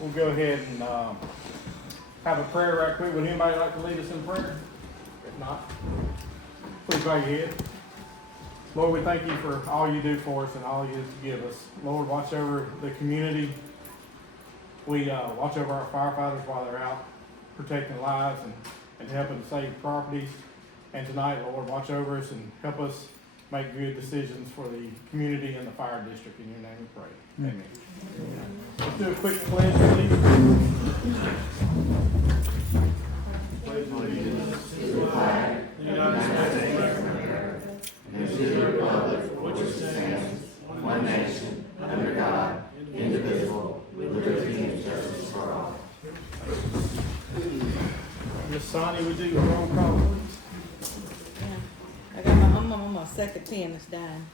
we'll go ahead and have a prayer right quick. Would anybody like to lead us in prayer? If not, please bow your head. Lord, we thank you for all you do for us and all you give us. Lord, watch over the community. We watch over our firefighters while they're out protecting lives and helping to save properties. And tonight, Lord, watch over us and help us make good decisions for the community and the fire district. In your name we pray. Amen. Let's do a quick pledge, please. Pledge allegiance to the flag of the United States of America and to the republic for which it stands, one nation, under God, indivisible, with liberty and justice for all. Miss Sonny, would you do a roll call, please? I got I'm on my second pen, it's dying.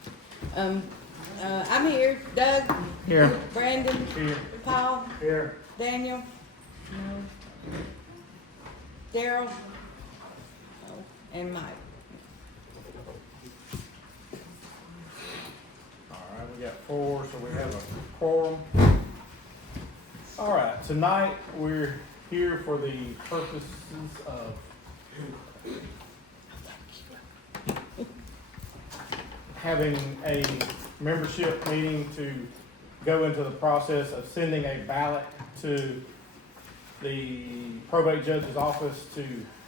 I'm here. Doug? Here. Brandon? Here. Paul? Here. Daniel? No. Daryl? Oh, and Mike. All right, we got 4, so we have a quorum. All right, tonight we're here for the purposes of having a membership meeting to go into the process of sending a ballot to the probate judge's office to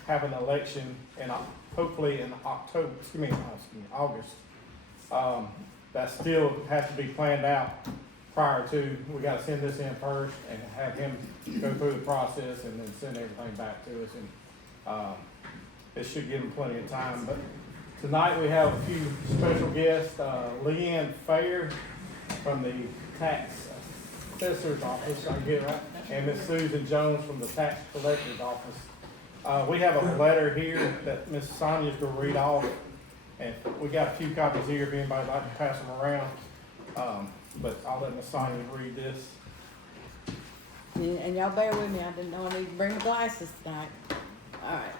have an election in hopefully in August. That still has to be planned out prior to. We got to send this in first and have him go through the process and then send everything back to us. And it should give him plenty of time. But tonight we have a few special guests. Leanne Fair from the tax assessor's office, I get it right, and Miss Susan Jones from the tax collector's office. We have a letter here that Miss Sonia's going to read off, and we got a few copies here if anybody'd like to pass them around. But I'll let Miss Sonia read this. And y'all bear with me, I didn't know I needed to bring my glasses tonight. Alright,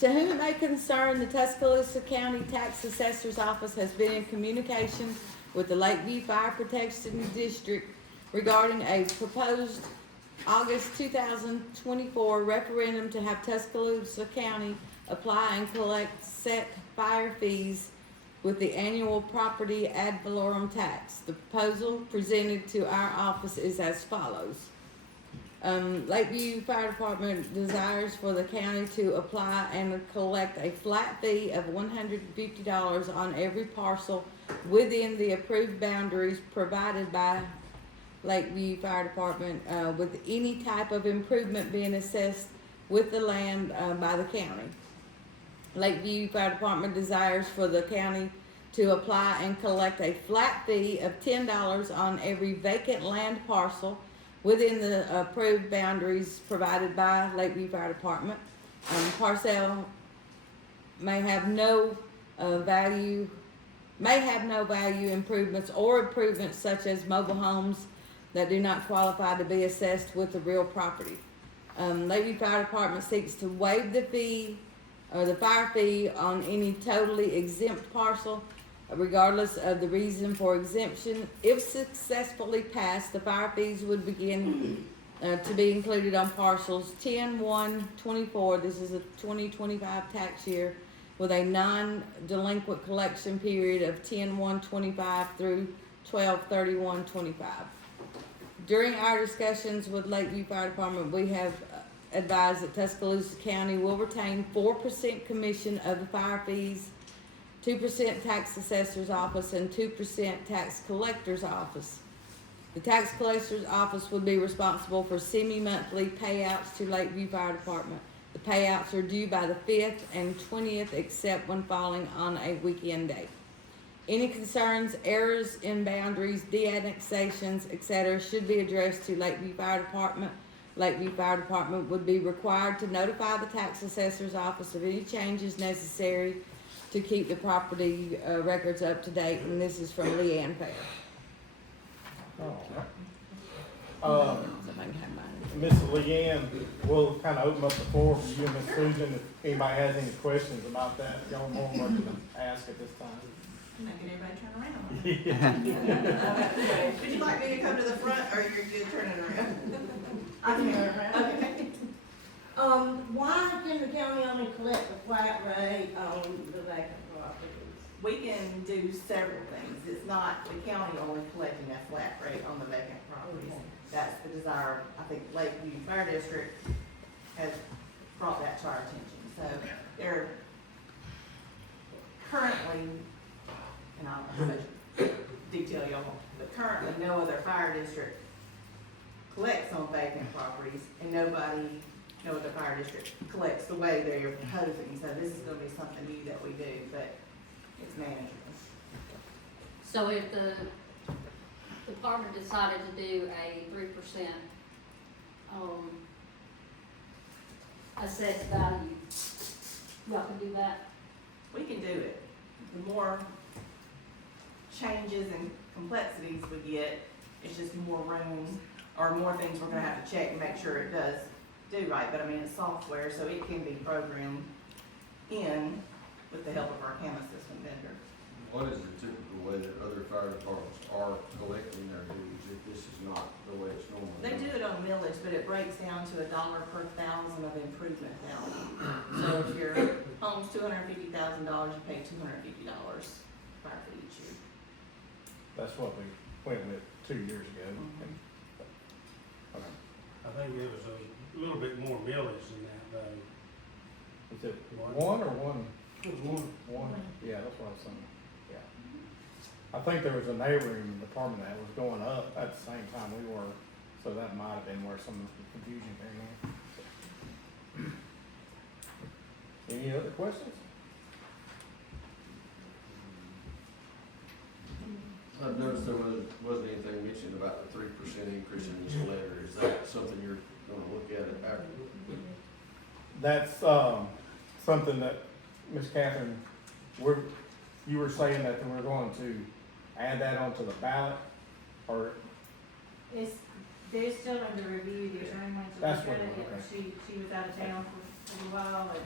to whom it may concern, the Tuscaloosa County Tax Assessor's Office has been in communication with the Lakeview Fire Protection District regarding a proposed August 2024 referendum to have Tuscaloosa County apply and collect set fire fees with the annual property ad valorem tax. The proposal presented to our office is as follows. Lakeview Fire Department desires for the county to apply and collect a flat fee of $150 on every parcel within the approved boundaries provided by Lakeview Fire Department, with any type of improvement being assessed with the land by the county. Lakeview Fire Department desires for the county to apply and collect a flat fee of $10 on every vacant land parcel within the approved boundaries provided by Lakeview Fire Department. Parcel may have no value improvements or improvements such as mobile homes that do not qualify to be assessed with the real property. Lakeview Fire Department seeks to waive the fee or the fire fee on any totally exempt parcel, regardless of the reason for exemption. If successfully passed, the fire fees would begin to be included on parcels 10/1/24. This is a 2025 tax year with a non-delinquent collection period of 10/1/25 through 12/31/25. During our discussions with Lakeview Fire Department, we have advised that Tuscaloosa County will retain 4% commission of the fire fees, 2% tax assessor's office, and 2% tax collector's office. The tax collector's office would be responsible for semi-monthly payouts to Lakeview Fire Department. The payouts are due by the 5th and 20th, except when falling on a weekend day. Any concerns, errors in boundaries, de-annexations, etc. should be addressed to Lakeview Fire Department. Lakeview Fire Department would be required to notify the tax assessor's office of any changes necessary to keep the property records up to date, and this is from Leanne Fair. Miss Leanne, we'll kind of open up the floor for you and Miss Susan. If anybody has any questions about that, y'all are more than welcome to ask at this time. Making everybody turn around. Would you like me to come to the front, or you're good turning around? I can hear her. Okay. Why can the county only collect a flat rate on the vacant properties? We can do several things. It's not the county only collecting a flat rate on the vacant properties. That's the desire, I think Lakeview Fire District has brought that to our attention. So they're currently, and I'll how much detail y'all want, but currently no other fire district collects on vacant properties, and no other fire district collects the way they're proposing. So this is gonna be something new that we do, but it's manageable. So if the department decided to do a 3%, assessed value, y'all can do that? We can do it. The more changes and complexities we get, it's just more room, or more things we're gonna have to check and make sure it does do right. But I mean, it's software, so it can be programmed in with the help of our camera system vendor. What is the typical way that other fire departments are collecting their dues if this is not the way it's normally They done? do it on millage, but it breaks down to $1 per thousand of improvement value. So if your home's $250,000, you pay $250 fire fee each year. That's what we went with 2 years ago. And- okay. I think it was a little bit more millage than that, though. Is it one or one? It was one. One? Yeah, that's what I was saying, yeah. I think there was a neighboring department that was going up at the same time we were, so that might have been where some of the confusion came in. Any other questions? I've noticed there wasn't anything mentioned about the 3% increase in this letter. Is that something you're gonna look at it after? That's, something that, Ms. Catherine, you were saying that we're going to add that onto the ballot, or, They're still under review, the attorney wants to That's look at what it, it was, she was out of town for a while, and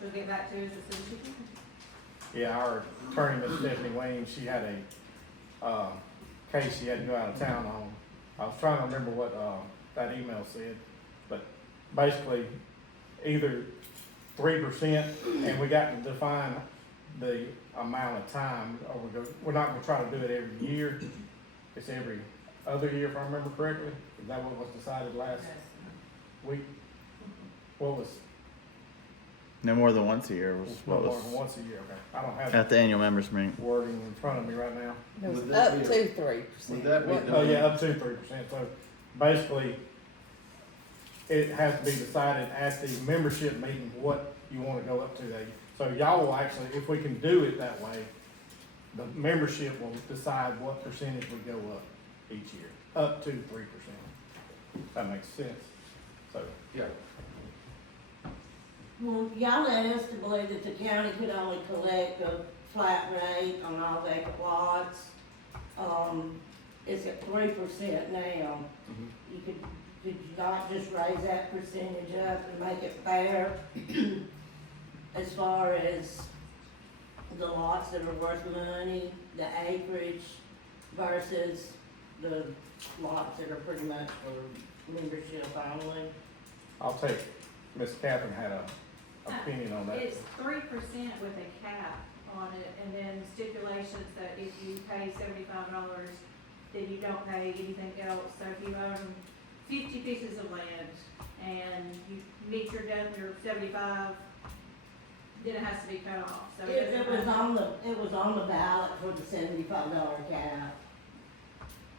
she'll get back to us as soon as she can. yeah, our attorney, Ms. Stephanie Wayne, she had a, case she had to go out of town on. I was trying to remember what, that email said, but basically, either 3%, and we got to define the amount of time, or we're not gonna try to do it every year. It's every other year, if I remember correctly. Is that what was decided last week? What was, No more than once a year was no what more was than once a year, okay. I don't have at the annual members meeting. wording in front of me right now. It was Would that up be to 3%. Would that be What- done? Oh, yeah, up to 3%, so basically, it has to be decided at the membership meeting what you wanna go up to there. So y'all will actually, if we can do it that way, the membership will decide what percentage would go up each year, up to 3%. That makes sense, so. Yeah. Well, y'all led us to believe that the county could only collect a flat rate on all vacant lots. It's at 3% now. You could you not just raise that percentage up and make it fair? As far as the lots that are worth money, the acreage versus the lots that are pretty much for membership only. I'll take, Miss Catherine had a opinion on that. It's 3% with a cap on it, and then stipulations that if you pay $75, then you don't pay anything else. So if you own 50 pieces of land and you meet your 75, then it has to be cut off. So It was on the ballot for the $75 cap.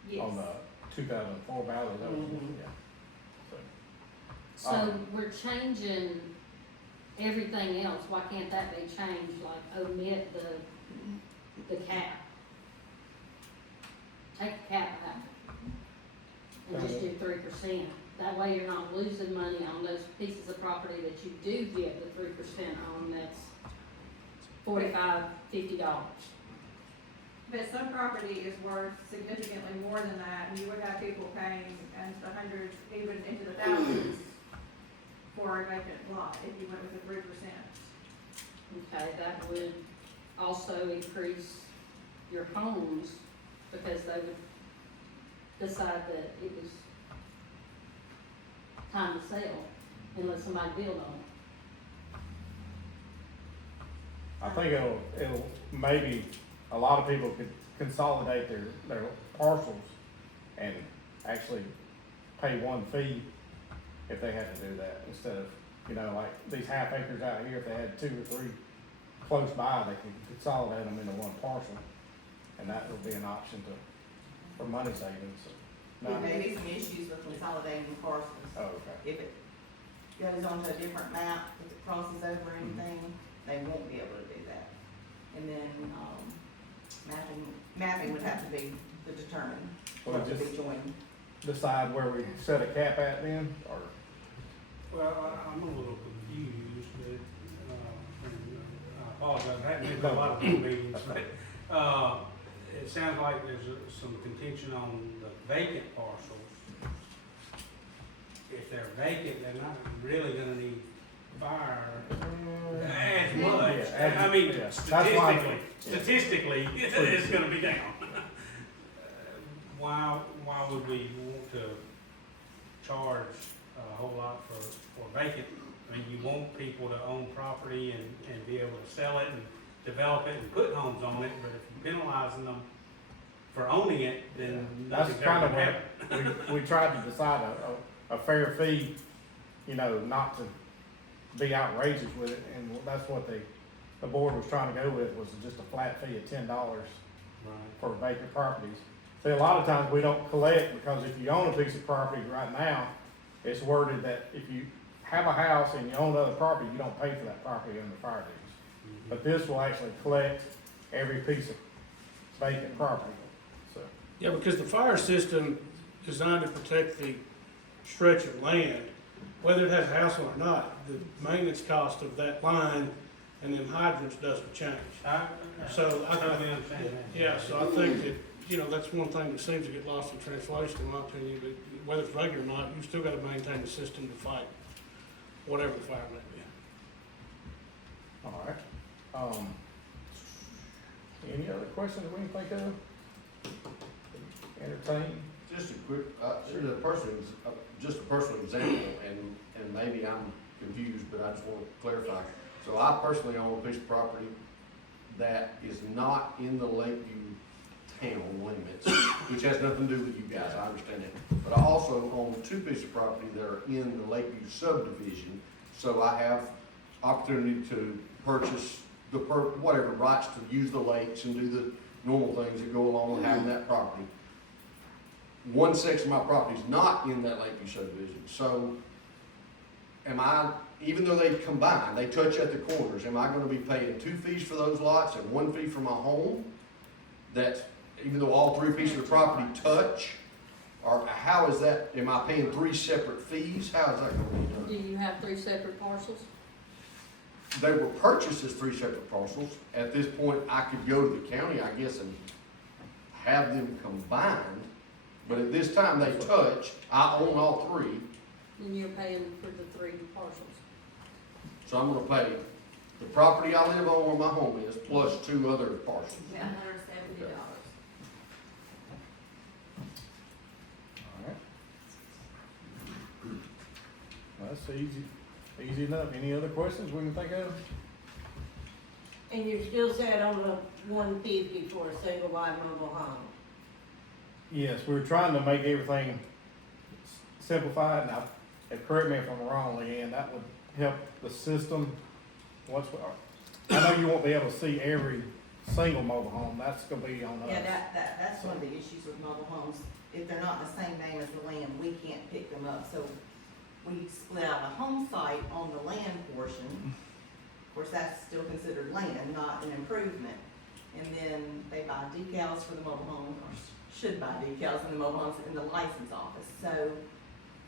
Yes. On the 2004 ballot, that was, Mhm. yeah. So, So we're changing everything else, why can't that be changed, like omit the cap? Take the cap out and just do 3%. That way you're not losing money on those pieces of property that you do get the 3% on, that's $45, $50. But some property is worth significantly more than that, and you would have people paying into the hundreds, even into the thousands for a vacant lot if you went with the 3%. Okay, that would also increase your homes, because they would decide that it was time to sell unless somebody build on it. I think it'll, maybe, a lot of people could consolidate their parcels and actually pay one fee if they had to do that, instead of, you know, like these half acres out here, if they had 2 or 3 close by, they could consolidate them into one parcel, and that would be an option for money savings. There may be some issues with consolidating parcels. Oh, okay. If it goes onto a different map, if it crosses over anything, they won't be able to do that. And then, mapping would have to be determined, Well, what to just be joined. decide where we set a cap at then, or, Well, I'm a little confused, but, and I apologize, I haven't been to a lot of those meetings, but, it sounds like there's some contention on the vacant parcels. If they're vacant, they're not really gonna need fire as much. Yeah, I mean, yeah. That's why- statistically, it's gonna be down. Why would we want to charge a whole lot for vacant? I mean, you want people to own property and be able to sell it and develop it and put homes on it, but if you're penalizing them for owning it, then that's nothing's kind ever of gonna happen. what, we tried to decide a fair fee, you know, not to be outrageous with it, and that's what the board was trying to go with, was just a flat fee of $10 Right. for vacant properties. See, a lot of times we don't collect, because if you own a piece of property right now, it's worded that if you have a house and you own other property, you don't pay for that property under fire dues. But this will actually collect every piece of vacant property, so. Yeah, because the fire system designed to protect the stretch of land, whether it has a house on it or not, the maintenance cost of that line and them hydrants doesn't change. So I totally understand that. Yeah, so I think that, you know, that's one thing that seems to get lost in translation, in my opinion, but whether it's regular or not, you still gotta maintain the system to fight whatever the fire may be. All right. Any other questions we can think of? Entertain? Just a quick, just a personal example, and maybe I'm confused, but I just want to clarify. So I personally own a piece of property that is not in the Lakeview town limits, which has nothing to do with you guys, I understand that. But I also own 2 pieces of property that are in the Lakeview subdivision, so I have opportunity to purchase whatever rights to use the lakes and do the normal things that go along with having that property. One section of my property is not in that Lakeview subdivision, so am I, even though they combine, they touch at the corners, am I gonna be paying 2 fees for those lots and 1 fee for my home? That's, even though all 3 pieces of property touch, or how is that, am I paying 3 separate fees? How is that gonna be done? Do you have 3 separate parcels? They were purchased as 3 separate parcels. At this point, I could go to the county, I guess, and have them combined, but at this time they touch, I own all 3, Then you're paying for the 3 parcels. so I'm gonna pay the property I live on where my home is, plus 2 other parcels. $170. All right. Well, that's easy enough. Any other questions we can think of? And you're still set on the 150 for a single wide mobile home? Yes, we're trying to make everything simplified. Now, correct me if I'm wrong, Leanne, that would help the system. I know you won't be able to see every single mobile home. That's gonna be on us. Yeah, that's one of the issues with mobile homes. If they're not the same name as the land, we can't pick them up. So we split out a home site on the land portion. Of course, that's still considered land, not an improvement. And then they buy decals for the mobile home, or should buy decals in the mobile homes in the license office. So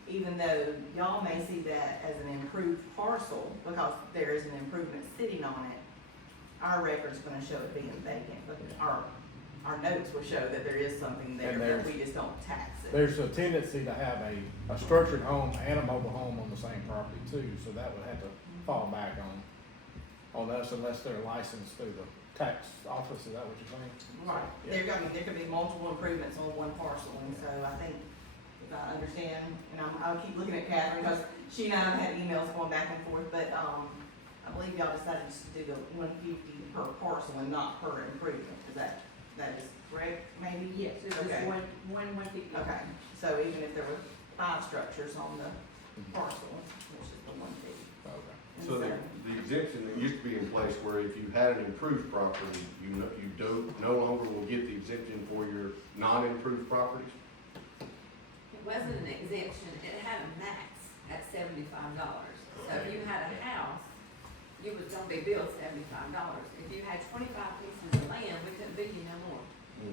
even though y'all may see that as an improved parcel, because there is an improvement sitting on it, our record's gonna show it being vacant, but our notes will show that there is something there, And but we just don't tax it. There's a tendency to have a structured home and a mobile home on the same property too, so that would have to fall back on us unless they're licensed through the tax office. Is that what you're saying? Right, Yeah. there could be multiple improvements on one parcel, and so I think if I understand, and I'll keep looking at Catherine, because she and I have had emails going back and forth, but, I believe y'all decided just to do the 150 per parcel and not per improvement, is that is correct, maybe? Yes, it was Okay. one 150. Okay, so even if there were 5 structures on the parcel, which is the 150. Okay. And So the exemption that used to be in place where if you had an improved property, you no longer will get the exemption for your non-improved properties? It wasn't an exemption, it had a max at $75. So if you had a house, you was gonna be billed $75. If you had 25 pieces of land, we couldn't bill you no more,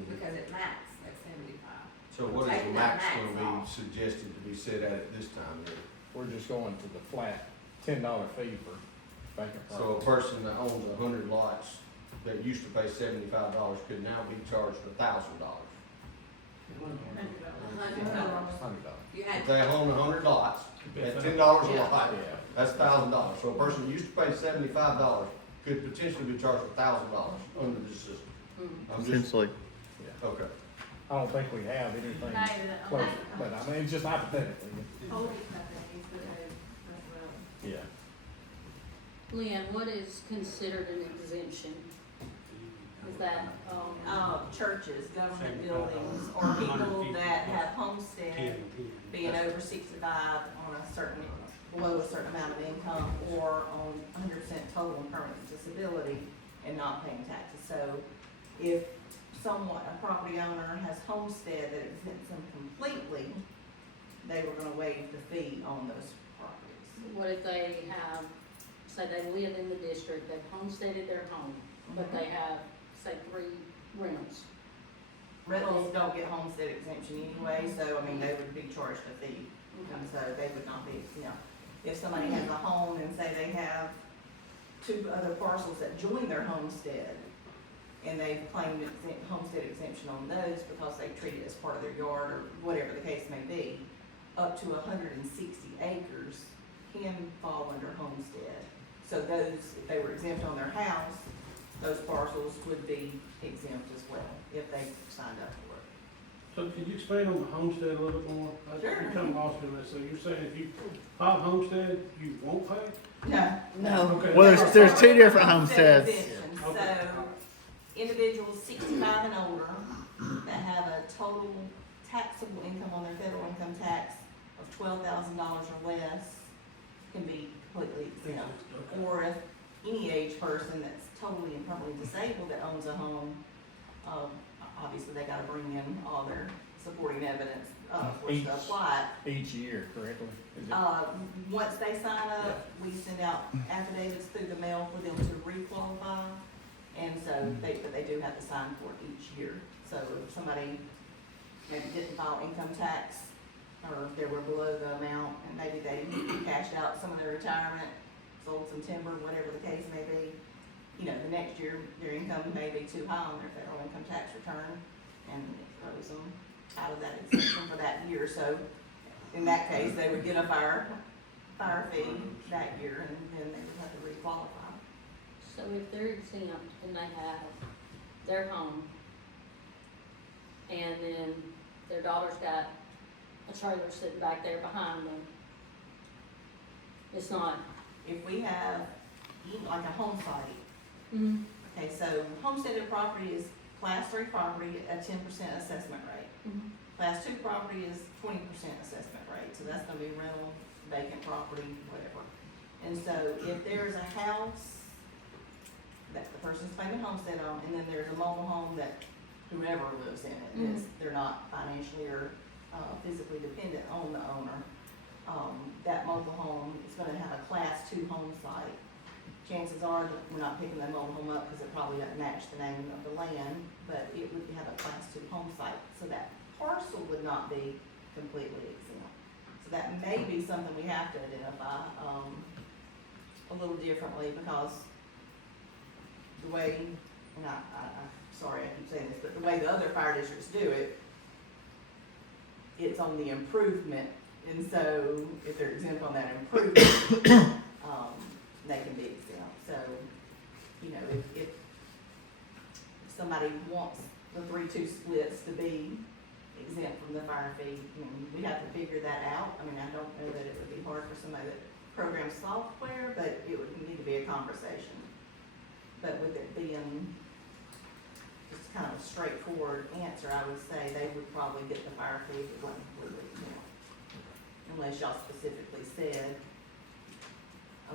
because it maxed at 75. So what is the Taking that max max gonna be off. suggested to be set at this time then? We're just going to the flat $10 fee for vacant So a property. person that owns 100 lots that used to pay $75 could now be charged $1,000. $100. $100. You had, If they own 100 lots, at $10 a Yeah. lot, Yeah. that's $1,000. So a person who used to pay $75 could potentially be charged $1,000 under this system. I'm just, Essentially, okay. I don't think we have anything close, but I mean, it's just hypothetically. Hold it, I think, is the code, that's Yeah. Lynn, what is considered an exemption? Is that, Churches, government buildings, or people that have homestead being over 65 on a certain, below a certain amount of income, or on 100% total and permanent disability and not paying taxes. So if someone, a property owner has homestead that exempts them completely, they were gonna waive the fee on those properties. what if they have, say they live in the district, they've homesteaded their home, but they have, say, 3 rentals? Rentals don't get homestead exemption anyway, so I mean, they would be charged a fee. And so they would not be, if somebody has a home and say they have 2 other parcels that join their homestead, and they've claimed homestead exemption on those because they treat it as part of their yard or whatever the case may be, up to 160 acres can fall under homestead. So those, if they were exempt on their house, those parcels would be exempt as well, if they signed up for it. So could you expand on the homestead a little bit more? Sure. I'm kind of lost in that, so you're saying if you file homestead, you won't pay? No. Okay. well, there's 2 different Homestead homesteads. exemption. Okay. So individuals 65 and older that have a total taxable income on their federal income tax of $12,000 or less can be completely exempt. Okay. Or if any age person that's totally and permanently disabled that owns a home, obviously they gotta bring in all their supporting evidence, for us Each. to apply. Each year, correctly? Is it? Once they sign up, we send out affidavits through the mail for them to re-qualify. And so but they do have to sign for it each year. So if somebody maybe didn't file income tax, or if they were below the amount, and maybe they cashed out some of their retirement, sold some timber, whatever the case may be, the next year, their income may be too high on their federal income tax return, and it throws them out of that exemption for that year. So in that case, they would get a fire fee that year, and then they would have to requalify. So if they're exempt and they have their home, and then their daughter's got a trailer sitting back there behind them, it's not. If we have, like a home site, Mm-hmm. okay, so homesteaded property is class 3 property at 10% assessment rate. Mm-hmm. Class 2 property is 20% assessment rate, so that's gonna be rental, vacant property, whatever. And so if there's a house that the person's paying homestead on, and then there's a mobile home that whoever lives in it, and they're not financially or physically dependent on the owner, that mobile home is gonna have a class 2 home site. Chances are that we're not picking that mobile home up because it probably doesn't match the name of the land, but it would have a class 2 home site, so that parcel would not be completely exempt. So that may be something we have to identify, a little differently, because the way, and I'm sorry I keep saying this, but the way the other fire districts do it, it's on the improvement, and so if they're exempt on that improvement, they can be exempt. So, if somebody wants the 3-2 splits to be exempt from the fire fee. I mean, we have to figure that out. I mean, I don't know that it would be hard for somebody that programs software, but it would need to be a conversation. But with it being just kind of a straightforward answer, I would say they would probably get the fire fee if it wasn't completely exempt. Unless y'all specifically said,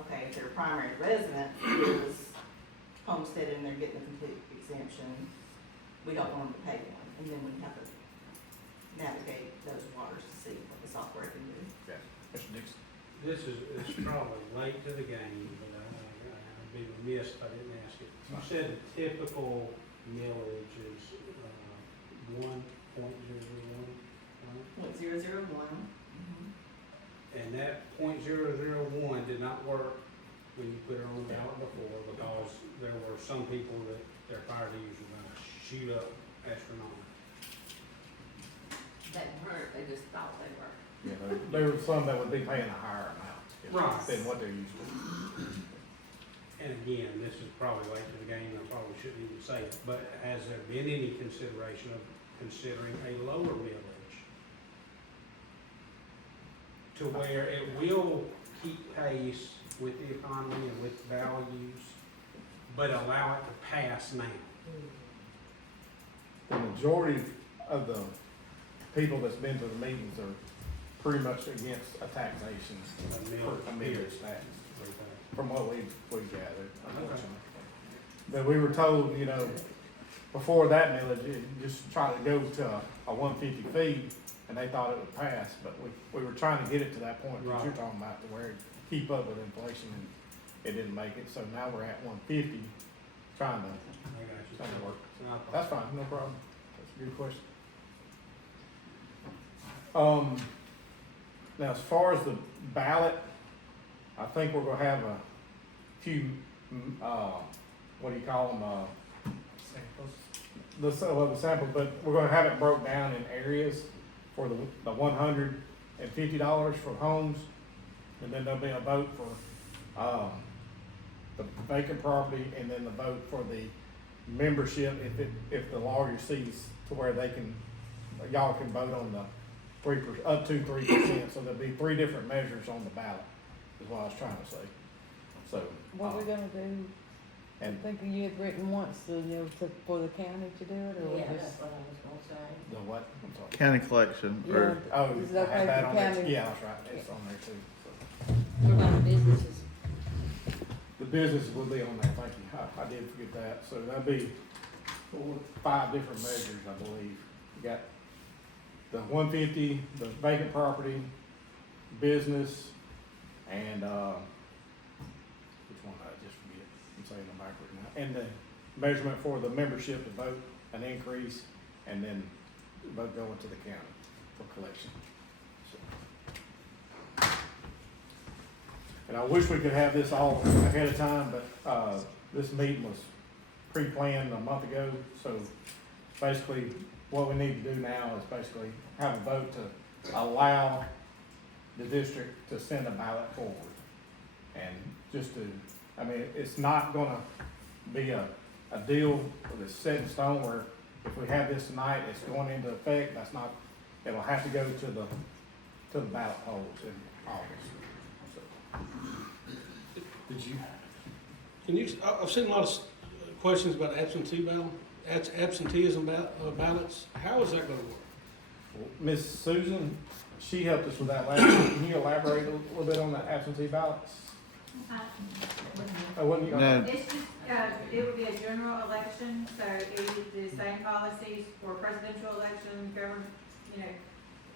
okay, if their primary resident is homestead and they're getting a complete exemption, we don't want them to pay one, and then we have to navigate those waters to see what the software can do. Yes. Mr. Dixon? It's probably late to the game, but I'd be remiss if I didn't ask it. You said the typical millage is, 1.01, right? 0.001. And that .001 did not work when you put it on the ballot before, because there were some people that their fire dues were gonna shoot up astronomical. They weren't, they just thought they were. Yeah, there were some that would be paying a higher amount. Right. Than what they're used to. And again, this is probably late to the game, I probably shouldn't even say it, but has there been any consideration of considering a lower millage? To where it will keep pace with the economy and with values, but allow it to pass now? The majority of the people that's been to the meetings are pretty much against a taxation, a millage tax, from what we gathered, unfortunately. But we were told, you know, before that millage, you just try to go to a 150 fee, and they thought it would pass, but we were trying to get it to that point that you're talking about, to where it keep up with inflation, and it didn't make it, so now we're at 150, trying to I got you. Trying to work. So I thought- That's fine, no problem. That's a good question. Now, as far as the ballot, I think we're gonna have a few, what do you call them, the samples, but we're gonna have it broke down in areas for the $150 for homes, and then there'll be a vote for, the vacant property, and then the vote for the membership, if the lawyer sees to where they can, y'all can vote on the 3%, up to 3%, so there'll be 3 different measures on the ballot, is what I was trying to say. So, What we gonna do, I'm and thinking you had written once, you know, for the county to do it, or Yeah, just? that's what I was gonna say. the what, I'm sorry. County collection, Yeah, or, Oh, is it I okay had that for on there, county? yeah, that's right, it's on there too, so. What about the businesses? The business will be on there, thank you, I did forget that, so that'll be 5 different measures, I believe. You got the 150, the vacant property, business, and, which one did I just forget? I'm saying them backward now. And the measurement for the membership to vote an increase, and then vote going to the county for collection. So. And I wish we could have this all ahead of time, but, this meeting was pre-planned a month ago, so basically, what we need to do now is basically have a vote to allow the district to send a ballot forward. And just to, I mean, it's not gonna be a deal that's set in stone where if we have this tonight, it's going into effect, that's not, it'll have to go to the ballot polls in August. So, Did you? Can you, I've seen a lot of questions about absenteeism ballots. How is that gonna work? Miss Susan, she helped us with that last week. Can you elaborate a little bit on the absentee ballots? Wasn't you? no, It's just, it would be a general election, so it would be the same policies for presidential election, government, you know,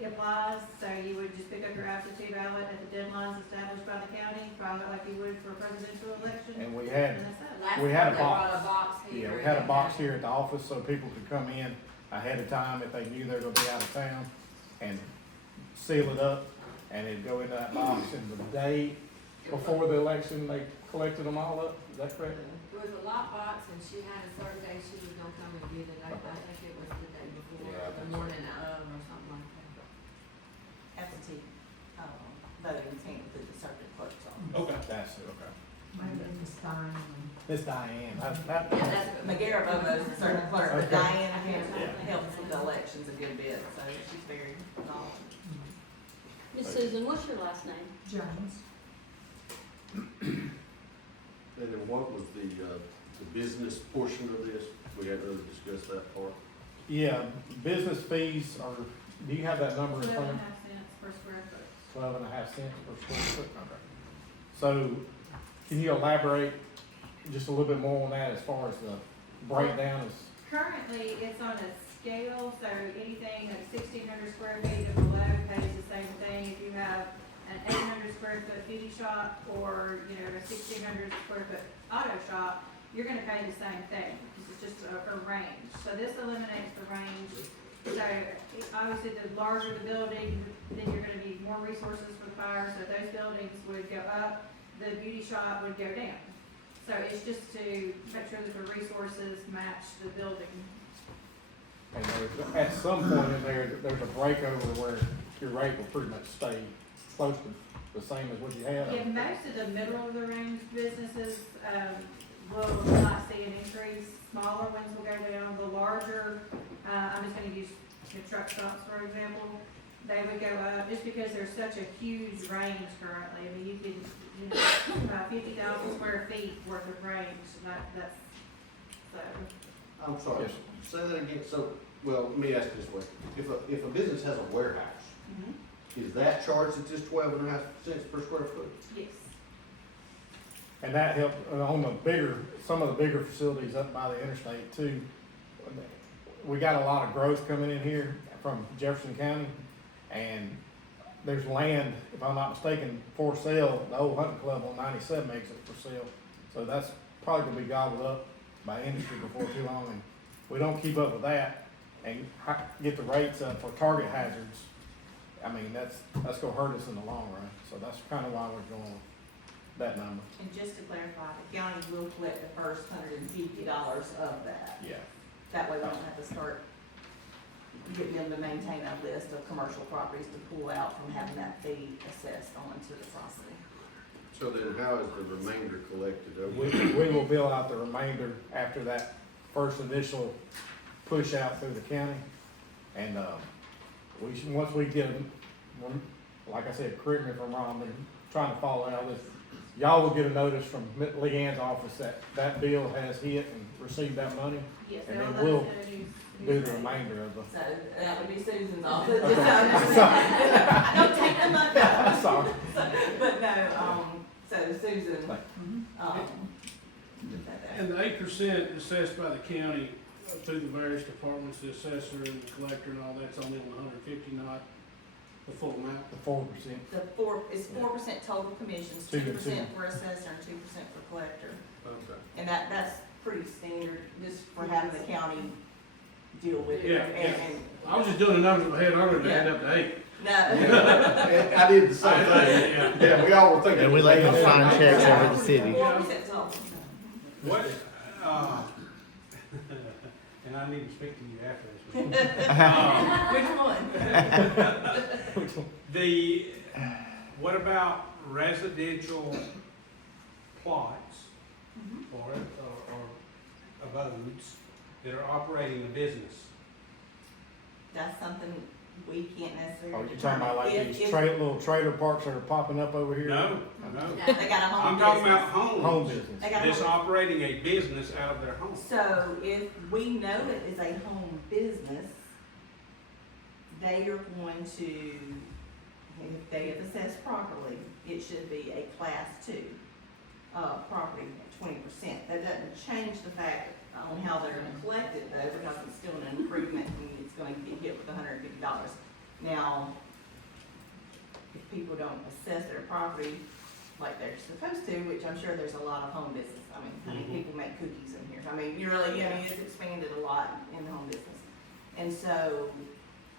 it applies, so you would just pick up your absentee ballot at the deadlines established by the county, file it like you would for a presidential election, And we had, and that's it. Last We had a time they box. brought a box here. yeah, we had a box here at the office so people could come in ahead of time if they knew they were gonna be out of town and seal it up, and it'd go into that box, and the day before the election, they collected them all up, is that correct? There was a lockbox and she had a certain day she was gonna come and get it. I think it was the day before, Yeah, I the think morning of or something like that. Absentee, voting came through the circuit clerk's office. Okay. That's it, okay. Miss Diane, Yeah, that's, McGarrett Bobo's the circuit clerk, but Okay. Diana Yeah. helps with the elections a good bit, so she's very involved. Miss Susan, what's your last name? Jones. And then what was the business portion of this? We hadn't really discussed that part. yeah, business fees are, do you have that number in 12.5 front of you? cents per square foot. 12.5 cents per square foot. Okay. So, can you elaborate just a little bit more on that as far as the breakdown is? Currently, it's on a scale, so anything that's 1,600 square feet and below pays the same thing. If you have an 800 square foot beauty shop or, you know, a 1,600 square foot auto shop, you're gonna pay the same thing. It's just a range. So this eliminates the range. So obviously, the larger the building, then you're gonna need more resources for the fire. So those buildings would go up, the beauty shop would go down. So it's just to make sure that the resources match the building. And there's, at some point in there, there's a breakover where your rate will pretty much stay close to the same as what you had. Yeah, most of the middle of the range businesses, will not see an increase. Smaller ones will go down. The larger, I'm just gonna use the truck stops, for example, they would go up just because there's such a huge range currently. I mean, you can, you know, about 50,000 square feet worth of range, that's, so. I'm sorry, Yes. say that again. So, well, let me ask it this way. If a business has a warehouse, is that charged at just 12.5 cents per square foot? Yes. And that helped on the bigger, some of the bigger facilities up by the interstate too. We got a lot of growth coming in here from Jefferson County, and there's land, if I'm not mistaken, for sale. The old hunting club on 97 makes it for sale. So that's probably gonna be gobbled up by industry before too long, and we don't keep up with that and get the rates up for target hazards. I mean, that's gonna hurt us in the long run. So that's kind of why we're going with that number. And just to clarify, the county will collect the first $150 of that. Yeah. That way we don't have to start getting them to maintain a list of commercial properties to pull out from having that fee assessed onto the property. So then how is the remainder collected? We will bill out the remainder after that first initial push out through the county. And, we should, once we get, like I said, correct me if I'm wrong, but trying to follow all this, y'all will get a notice from Leanne's office that that bill has hit and received that money. Yes, And all then those we'll gonna do the remainder of the. So that would be Susan's office. Okay. Sorry. Don't take them up. I'm sorry. But no, so Susan, did that there. And the 8% assessed by the county through the various departments, the assessor and the collector and all, that's only on 150, not the full amount. The 4%. It's 4% total commissions, 2 and 2% for assessor and 2% for collector. Okay. And that's pretty standard, just for having the county deal with it. Yeah, And I was just doing the numbers in my head earlier to add up to 8. no, I did the same thing. Yeah. Yeah, we all were thinking. And we let them sign checks over the city. 4% total. What, and I need to speak to you after this meeting. Which one? What about residential plots or abodes that are operating a business? That's something we can't necessarily. Oh, you're talking about like If- these if- little trailer parks that are popping up over here? No. They got a home I'm talking business. about Home homes business. They got a that's home. operating a business out of their home. So if we know it is a home business, they are going to, if they have assessed properly, it should be a class 2, property at 20%. That doesn't change the fact on how they're gonna collect it though, because it's still an improvement and it's gonna get hit with $150. Now, if people don't assess their property like they're supposed to, which I'm sure there's a lot of home business. I mean, people make cookies in here. I mean, you really, I mean, it's expanded a lot in the home business. And so,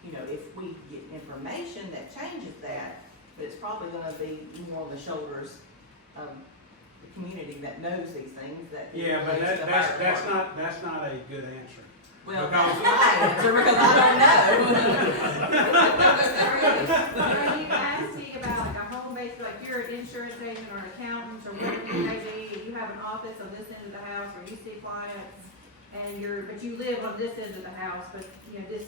you know, if we get information that changes that, it's probably gonna be more on the shoulders of the community that knows these things that. Yeah, but relates to the fire that's department. not a good answer. Well, because- that's my answer, because I don't know. Are you asking about like a home-based, like you're an insurance agent or an accountant or whatever you may be, office on this end of the house where you see clients, and but you live on this end of the house, but, you know, this,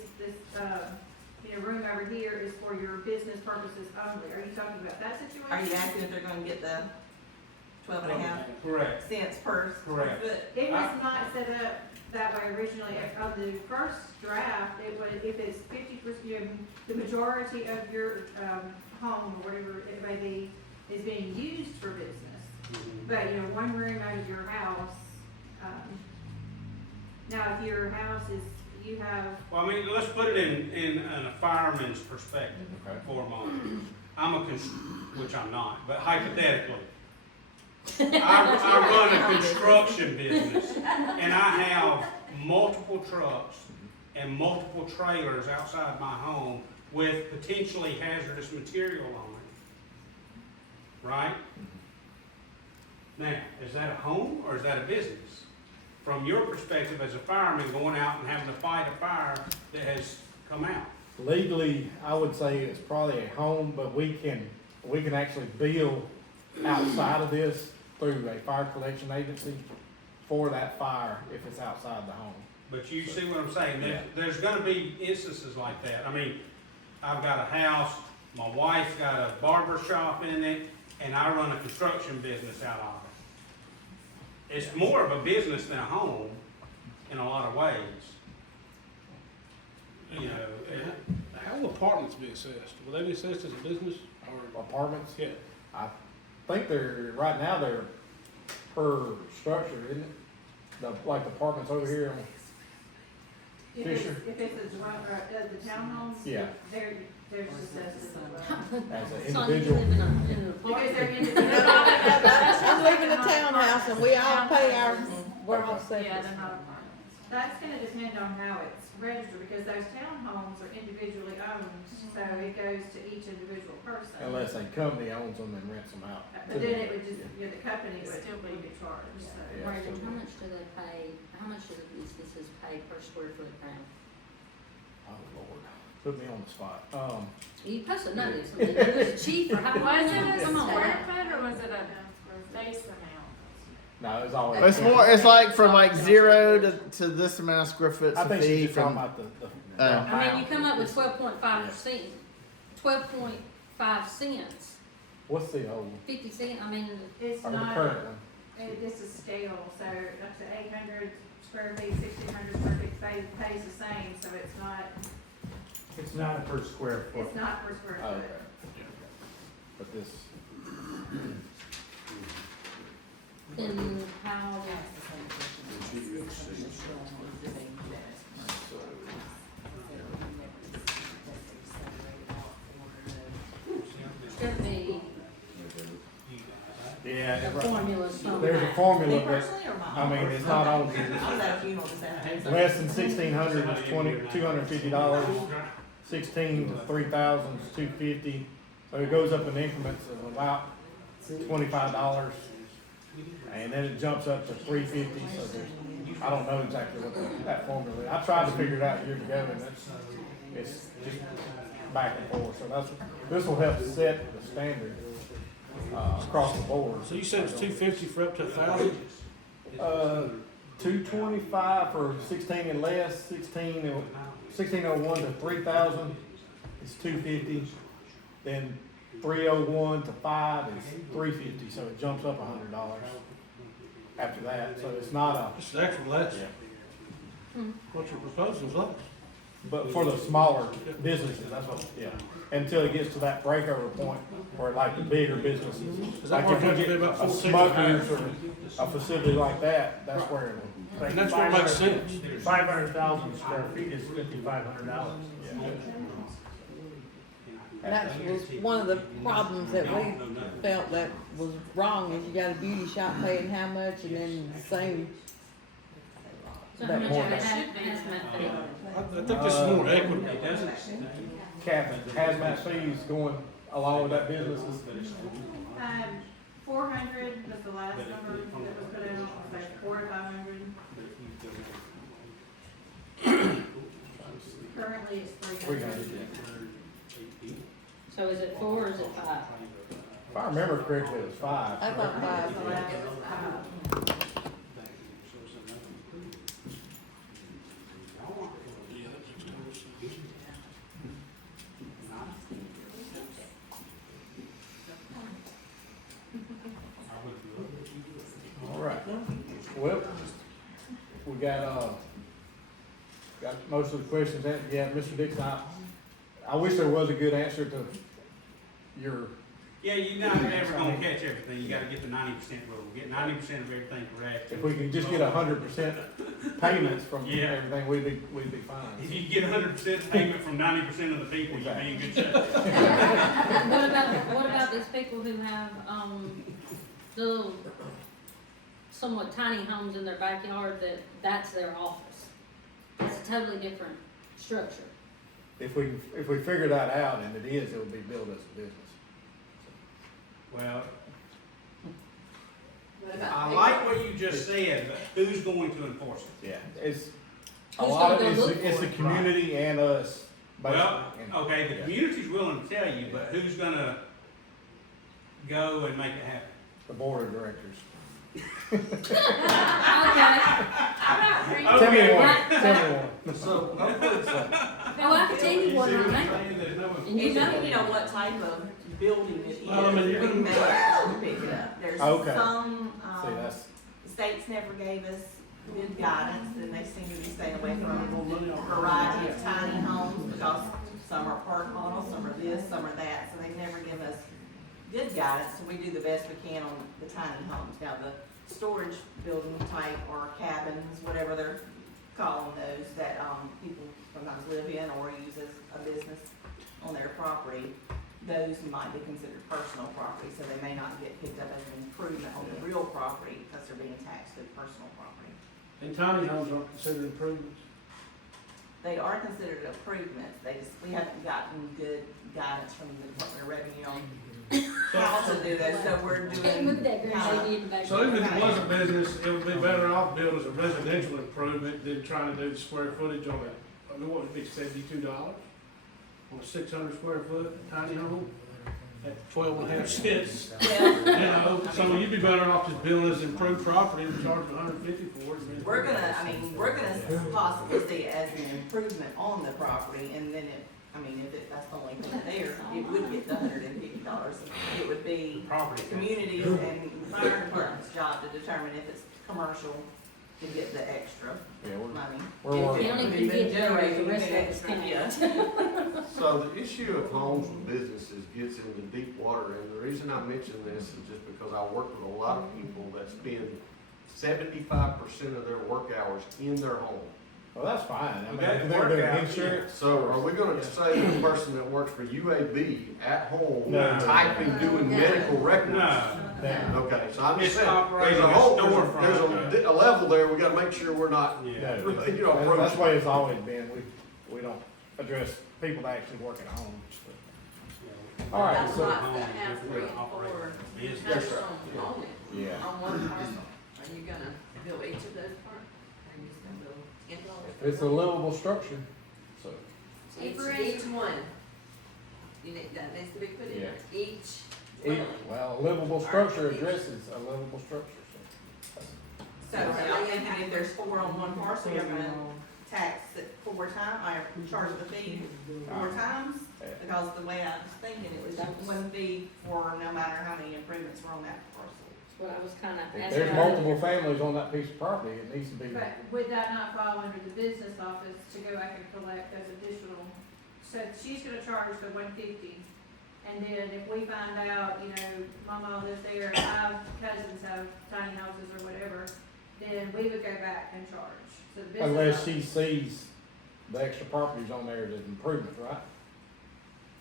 room over here is for your business purposes only. Are you talking about that situation? Are you asking if they're gonna get the 12.5 Correct, cents per square Correct. foot? It was not set up that way originally. On the first draft, it was, if it's 50%, the majority of your, home, or whatever it may be, is being used for business. But, one room out of your house, now if your house is, you have, well, I mean, let's put it in a fireman's perspective Okay. for a moment. Which I'm not, but hypothetically, I run a construction business, and I have multiple trucks and multiple trailers outside my home with potentially hazardous material on it. Right? Now, is that a home or is that a business? From your perspective as a fireman going out and having to fight a fire that has come out. Legally, I would say it's probably a home, but we can actually bill outside of this through a fire collection agency for that fire if it's outside the home. But you see what I'm saying? There's gonna be instances like that. I mean, I've got a house, my wife's got a barber shop in it, and I run a construction business out of it. It's more of a business than a home in a lot of ways. How will apartments be assessed? Will they be assessed as a business or? Apartments, Yeah. I think right now they're per structure, isn't it? Like the apartments over here on Fisher? if it's the townhomes, Yeah. they're just assessed as a, as an It's not like you individual. live in an because apartment. they're individual. I'm living in a townhouse and we all pay we're all Yeah, separate. they're not apartments. That's gonna depend on how it's registered, because those townhomes are individually owned, so it goes to each individual person. Unless a company owns them and rents them out. But then it would just, the company would still be charged, so. Yeah. Right, and how much do they pay, how much do the businesses pay per square foot now? Oh, Lord, put me on the spot. You supposed to know this, I mean, it was cheap for how Was much? it a Come on. square foot, or was it a base amount? No, it's always. It's more. It's like from like 0 to this amount of square foot I to think fee she's just talking from. about the I mean, you come up with 12.5%, 12.5 cents, what's the old, 50 cents, I mean, It's or the not, current one? this is scale, so up to 800 square feet, 1,600 square feet, pays the same, so it's not Per square It's not per square Oh, foot. okay. But this, then how, it's gonna be yeah, a it- formula somewhere. there's a formula, Me but, personally or mom? I mean, it's not on, I was at a funeral this afternoon. less than 1,600 is $250, 16 to 3,000 is $250. So it goes up in increments of about $25, and then it jumps up to $350, so I don't know exactly what that formula is. I tried to figure it out years ago, and it's just back and forth, so this will help set the standard, across the board. So you said it's 250 for up to 1,000? 225 for 16 and less, 1601 to 3,000 is 250. Then 301 to 5 is 350, so it jumps up $100 after that. So it's not a, It's actually less. yeah. What you're proposing is less. But for the smaller businesses, that's what, yeah. Until it gets to that breakover point where like the bigger businesses, Is that like where if it we has to get be about a 460? Smuckers or a facility like that, that's where it will. And that's what makes sense. 500,000 square feet is $5,500. That was one of the problems that we felt that was wrong, is you got a beauty shop paying how much, and then the same, So how That much more of than- it hazmat fee? I think this is more equitable. It doesn't, Hazmat fees going along with that business is 400 was the last number that was put in, like 400 to 500. Currently it's 300. 300. So is it 4 or is it 5? If I remember correctly, it was 5. I thought That 5. was the last, got most of the questions answered. Yeah, Mr. Dixon, I wish there was a good answer to your, Yeah, you're not ever gonna catch everything, you gotta get the 90% rule, get 90% of everything correct. if we could just get 100% payments from Yeah. everything, we'd be fine. If you get 100% payment from 90% of the people, you'll be in good shape. What about these people who have, little, somewhat tiny homes in their backyard that's their office? It's a totally different structure. If we figure that out, and it is, it would be billed as a business. Well, What about I big- like what you just said, but who's going to enforce it? Yeah, it's, a Who's lot of, gonna go look it's for the it? community and us, basically. Well, and- okay, the yeah. community's willing to tell you, but who's gonna go and make it happen? The board of directors. Okay. I'm not reading. Tell me Okay, one, right. tell me one. So, Oh, I can tell you one right now. And you It know, depends on what type of building it is, Well, I mean, we you're gonna- may actually pick it up. There's Okay. some, See, that's, states never gave us good guidance, and they seem to be staying away from a variety of tiny homes, because some are park models, some are this, some are that, so they never give us good guidance, so we do the best we can on the tiny homes. Now, the storage building type or cabins, whatever they're calling those, that, people sometimes live in or use as a business on their property, those might be considered personal property, so they may not get picked up as an improvement on the real property, because they're being taxed to personal property. And tiny homes aren't considered improvements. They are considered improvements, we haven't gotten good guidance from the Department of Revenue on how to do those, so we're and doing. with that, girl, kinda- they need to So even if it was a business, it would be better off built as a residential improvement than trying to do the square footage on it. I mean, what would it be, $72 on a 600 square foot tiny home at 12.5 cents? Well, You know, so you'd be better off just building as improved property and charging $150 for it. we're gonna possibly see it as an improvement on the property, and then if that's the only thing there, it would get the $150. It would be Property. the communities and fire department's job to determine if it's commercial to get the extra yeah, money. we're If working it on County it. can would have been get there, the generating rest an of us extra, can't. yeah. So the issue of homes with businesses gets into deep water, and the reason I mention this is just because I work with a lot of people that spend 75% of their work hours in their home. Well, that's fine. I mean, Okay, if they're doing work out, insurance. So are we gonna say the person that works for UAB at home, No. typing, doing medical records? No, Yeah. Okay, so I'm just It's saying, operating there's a a whole, storefront, there's a level there, we gotta make sure we're not, No, yeah. that's approaching. the way it's always been. We don't address people that actually work at home. All right, That's so, lots that have 3 and 4 Yes, houses sir. on it, yeah. on one parcel. Are you gonna build each of those parts? Are you just gonna build in all? It's a livable structure, so, Each one. You need, that needs to be put in there, each dwelling. well, a livable structure addresses a livable structure, so. So I'm thinking if there's 4 on one parcel, you're gonna tax it 4 times, or charge the fee 4 times? Because the way I was thinking, it was just one fee for no matter how many improvements were on that parcel. That's what I was kinda If asking. there's multiple families on that piece of property, it needs to be, But would that not fall under the business office to go back and collect those additional? So she's gonna charge the 150, and then if we find out, Mama lives there, 5 cousins have tiny houses or whatever, then we would go back and charge. So the business unless office- she sees the extra properties on there as improvements, right?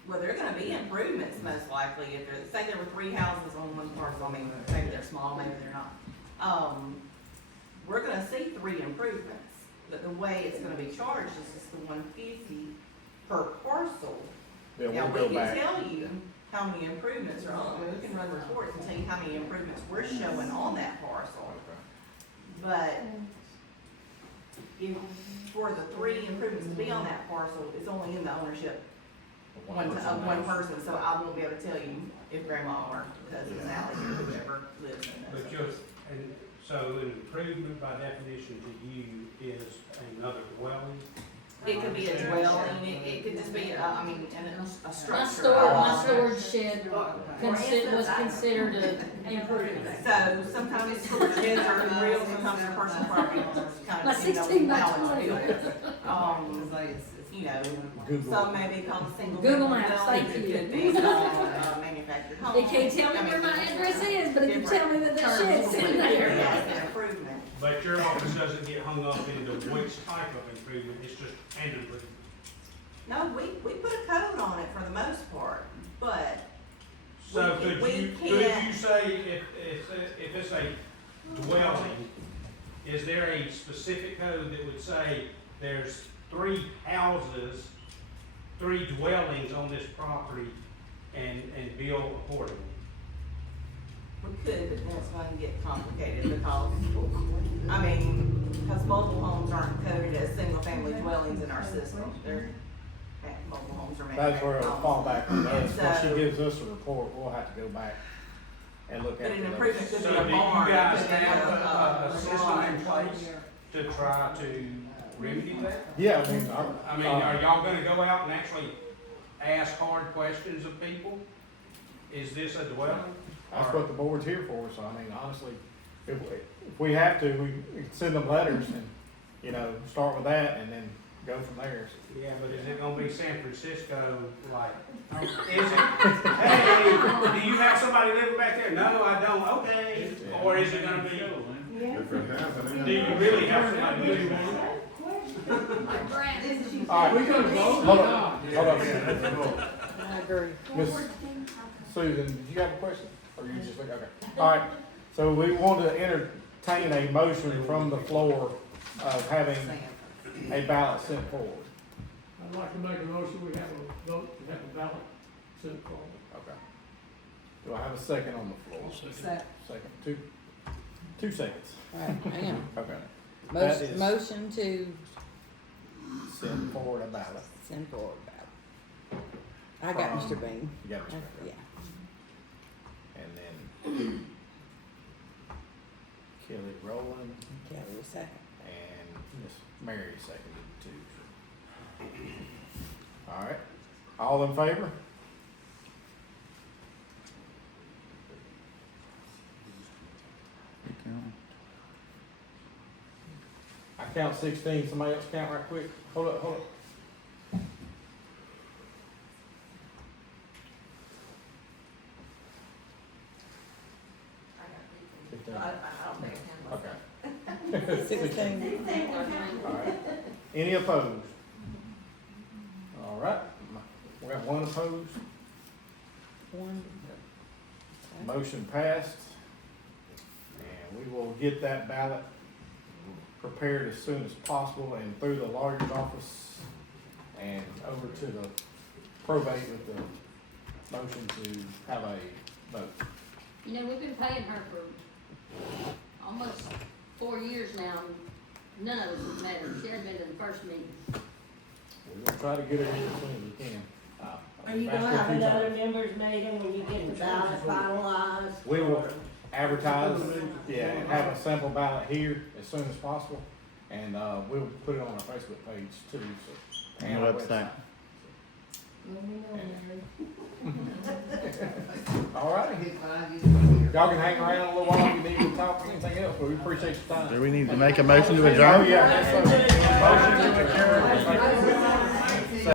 Well, they're gonna be improvements most likely, if there, say there were 3 houses on one parcel, maybe they're small, maybe they're not. We're gonna see 3 improvements, but the way it's gonna be charged is just the 150 per parcel. Then Now, we'll we go can back. tell you how many improvements are on, we can run reports and tell you how many improvements we're showing on that parcel. But if, for the 3 improvements to be on that parcel, it's only in the ownership of one person, so I won't be able to tell you if grandma or cousin Sally or whoever lives in But that. so an improvement by definition to you is another dwelling? It could be a dwelling, it could just be, a structure. My storage shed was considered an improvement. So sometimes storage sheds are real, sometimes they're personal property owners, kind My of, 16 by how 20. it's built. You know, Google. some may be called single. Google family Maps, dwellings, thank it you. could be manufactured home. It can't tell me where my address is, but it can tell me that that shed's in there. Yes, an improvement. But your office doesn't get hung up into which type of improvement, it's just an improvement. No, we put a code on it for the most part, but So We could can't- you say if it's a dwelling, is there a specific code that would say there's 3 houses, 3 dwellings on this property and bill accordingly? we could, but then it's going to get complicated because, because mobile homes aren't coded as single-family dwellings in our system. Mobile homes are manufactured That's where it'll homes. fall back on us. When So- she gives us a report, we'll have to go back and look But at an those. improvement could be So a do you barn. it guys could be have a system in garage. place to try to remedy that? Yeah, I mean, are y'all gonna go out and actually ask hard questions of people? Is this a dwelling? that's what the board's here for, so I mean, honestly, if we have to, we can send them letters and, start with that and then go from there. Yeah, but is it gonna be San Francisco, like, is it, hey, do you have somebody living back there? No, I don't, okay. Or is it gonna be, do you really have somebody living there? All right, hold on. I agree. Miss Susan, did you have a question? Or you just, okay. All right, so we want to entertain a motion from the floor of having a ballot sent forward. I'd like to make a motion, we have a vote to have a ballot sent forward. Okay. Do I have a second on the floor? Second, two seconds. All right, hang on. Okay. That is- Motion to Send forward a ballot. send forward ballot. I got Mr. Bean. You got Mr. Yeah. And then Kelly Rowland Kelly was second. and Miss Mary seconded too. All right, all in favor? I count 16, somebody else count right quick. Hold up. I don't think it Okay. 16. All right. Any opposed? All right, we got one opposed. One. Motion passed. And we will get that ballot prepared as soon as possible and through the lawyer's office and over to the probate with the motion to have a vote. You know, we've been paying her for almost 4 years now, and none of us have met her. She hasn't been to the first meeting. We're gonna try to get her in as soon as we can. Are you gonna have another members meeting when you get the ballot finalized? We will advertise, yeah, and have a sample ballot here as soon as possible. And, we'll put it on our Facebook page too, so. And our website. Let me know, Mary. All righty. Y'all can hang around a little while if you need to talk or anything else, but we appreciate your time. Do we need to make a motion to Oh, adjourn? yeah. Motion to adjourn.